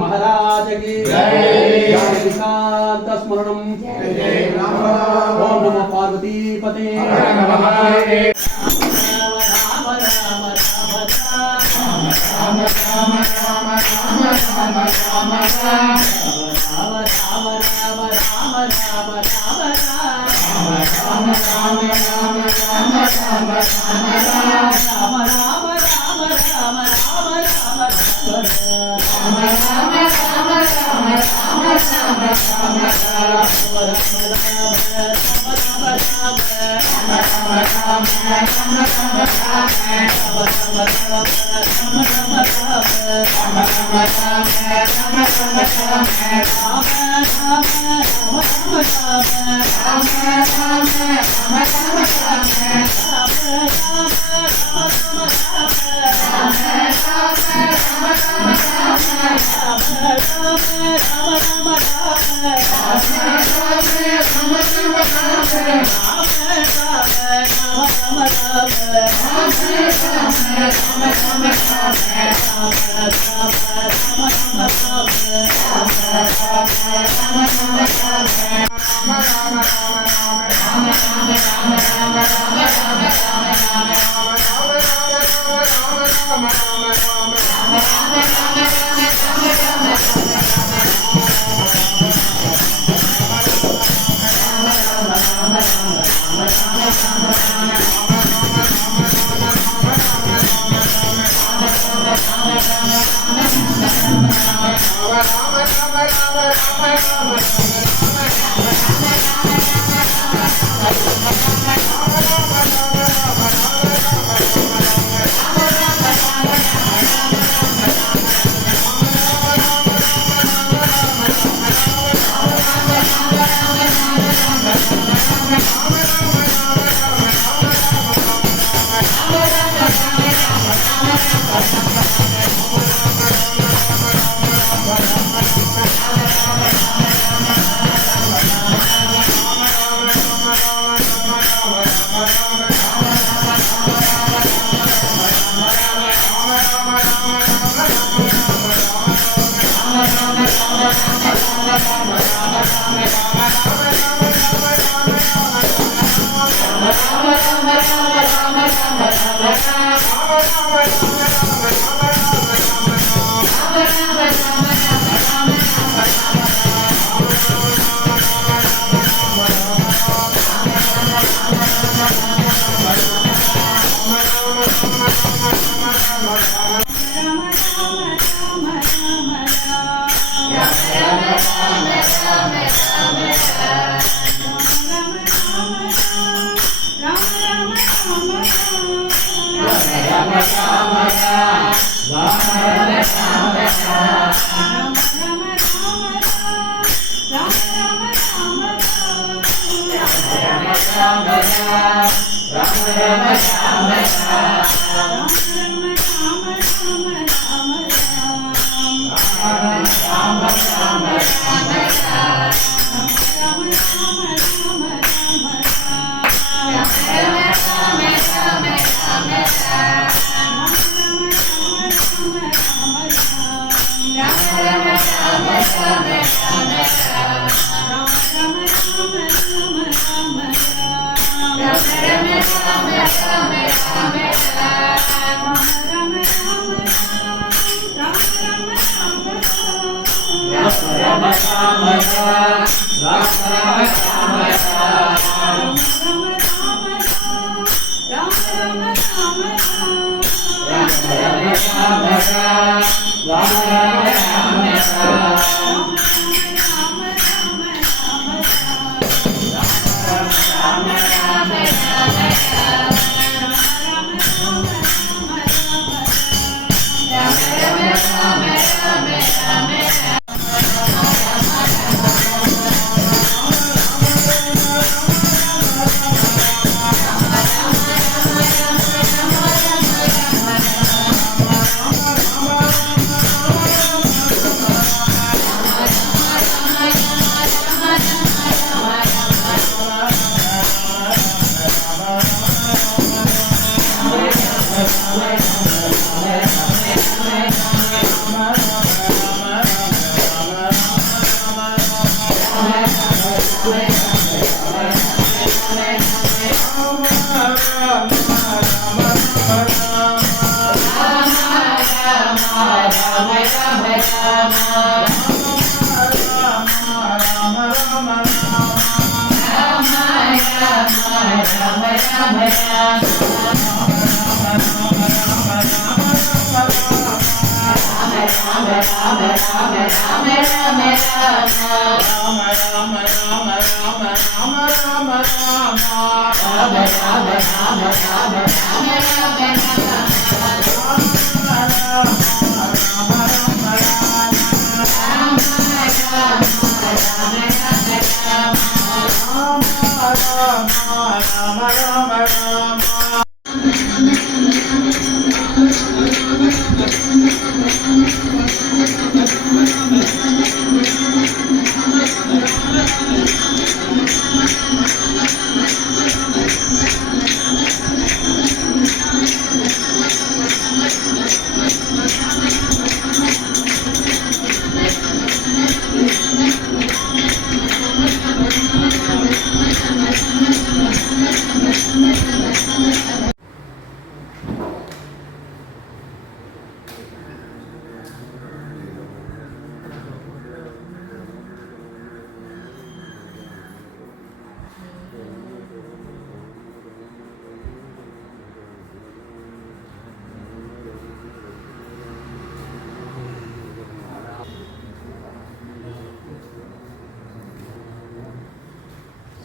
महाराज की जय। शांत स्मरणम ओम नमो पार्वती पते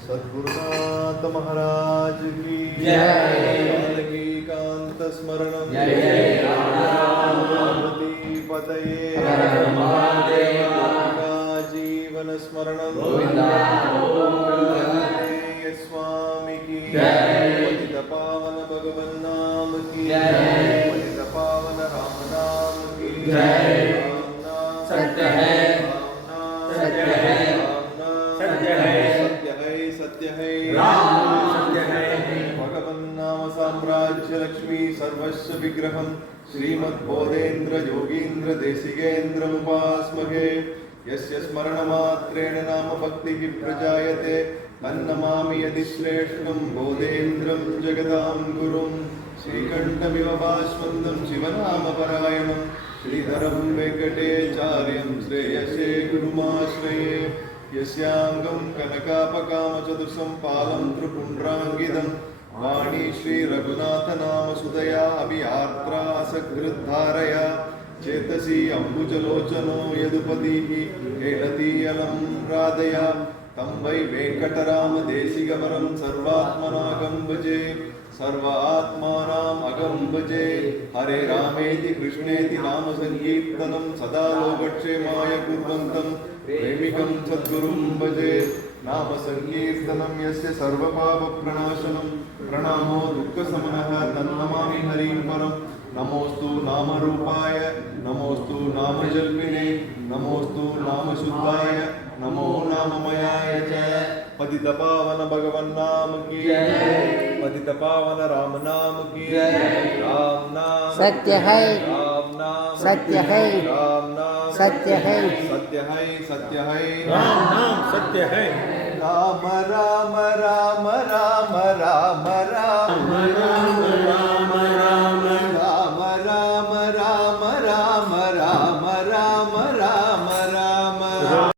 सद्गुरुनाथ महाराज की जय। कांत स्मरणम जय जय पार्वती पतये हर हर महादेव। जीवन स्मरणम गोविंदा स्वामी की जय। पतित पावन भगवन नाम की जय। पतित पावन राम नाम की जय। राम नाम सत्य है, सत्य है, सत्य है, सत्य है राम सत्य है। भगवन् नाम साम्राज्य लक्ष्मी सर्वस्व विग्रहं श्रीमद्बोधेन्द्र योगीन्द्र देशिकेन्द्रमुपास्महे यस्य स्मरणमात्रेण नाम भक्तिः प्रजायते तन्नमामि यदि श्रेष्ठं बोधेन्द्रं जगदां गुरुं श्रीकण्ठमिव भास्वन्दं शिवनामपरायणं श्रीधरं वेङ्कटेचार्यं श्रेयसे गुरुमाश्रये यस्यांगं कनकापकामचतुसं पालं त्रिपुण्ड्राङ्गिदं वाणी श्रीरघुनाथनामसुदया अभियात्रा सकृद्धारया चेतसि अम्बुजलोचनो यदुपतिः हेडतीयलं राधया तं वै वेङ्कटरामदेशिकवरं सर्वात्मनागं भजे सर्व आत्मानाम् अगं भजे हरे रामेति कृष्णेति नाम संकीर्तनं सदा लोकक्षेमाय कुर्वन्तं प्रेमिकं सद्गुरुं भजे नाम संकीर्तनं यस्य सर्वपापप्रणाशनं प्रणामो दुःखशमनः तन्नमामि हरिं परं नमोस्तु नामरूपाय नमोस्तु नामजल्पिने नमोस्तु नामशुद्धाय नमो नाममयाय च पतितपावन भगवन् नाम की पतितपावन राम नाम की राम नाम सत्य है, राम नाम सत्य है, राम नाम सत्य है, सत्य है सत्य है राम नाम सत्य है। राम राम राम राम राम राम राम राम राम राम राम राम राम राम राम राम राम राम